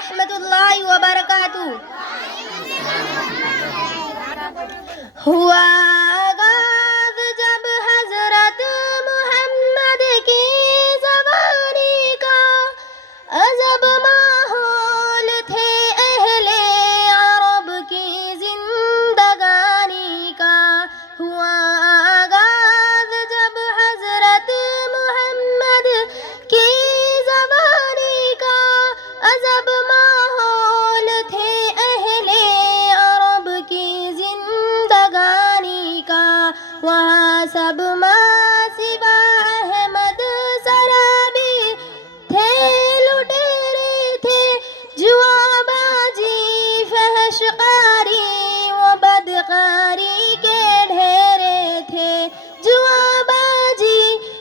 ورحمۃ اللہ وبرکاتہ. ہوا آغاز جب حضرت محمد کی زبانی کا، عجب ماحول تھے اہل عرب کی زندگانی کا. ہوا آغاز جب حضرت محمد کی زبانی کا، عجب ماحول تھے اہل عرب کی زندگانی کا. وہاں سب ماں سوا احمد سرابی تھے، لٹیرے تھے جوا بازی، فحش قاری و بدقاری کے ڈھیرے تھے. جوا بازی،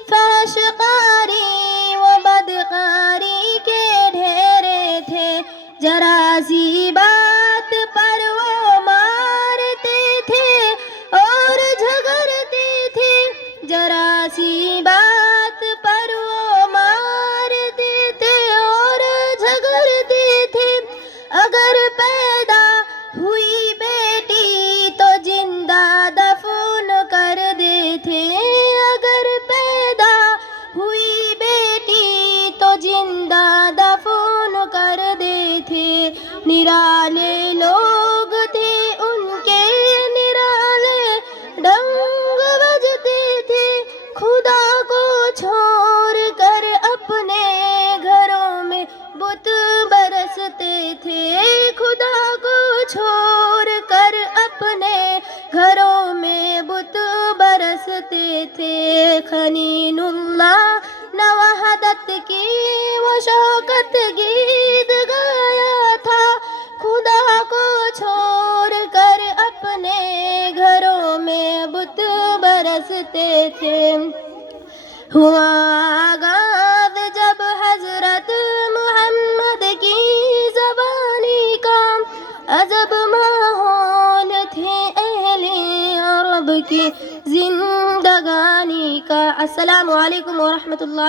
فحش قاری و بدقاری کے ڈھیرے تھے. ذرا سی بات پر وہ مارتے تھے اور جھگڑتے تھے. ذرا سی بات پر وہ مارتے تھے اور جھگڑتے تھے. اگر پیدا ہوئی بیٹی تو زندہ دفن کر دیتے. اگر پیدا ہوئی بیٹی تو زندہ دفن کر دیتے. نرالے لوگ تھے ان کے، نرالے ڈنگ بجتے تھے. خدا کو چھوڑ کر اپنے گھروں میں بت برستے تھے. خدا کو چھوڑ کر اپنے گھروں میں بت برستے تھے. خنین اللہ نے وحدت کی وہ شوکت گیت گایا تھا. خدا کو چھوڑ کر اپنے گھروں میں بت برستے تھے. ہوا آغاز جب حضرت محمد کی زبانی کا، عجب ماحول تھے اہل عرب کی زندگانی کا. السلام علیکم ورحمۃ اللہ.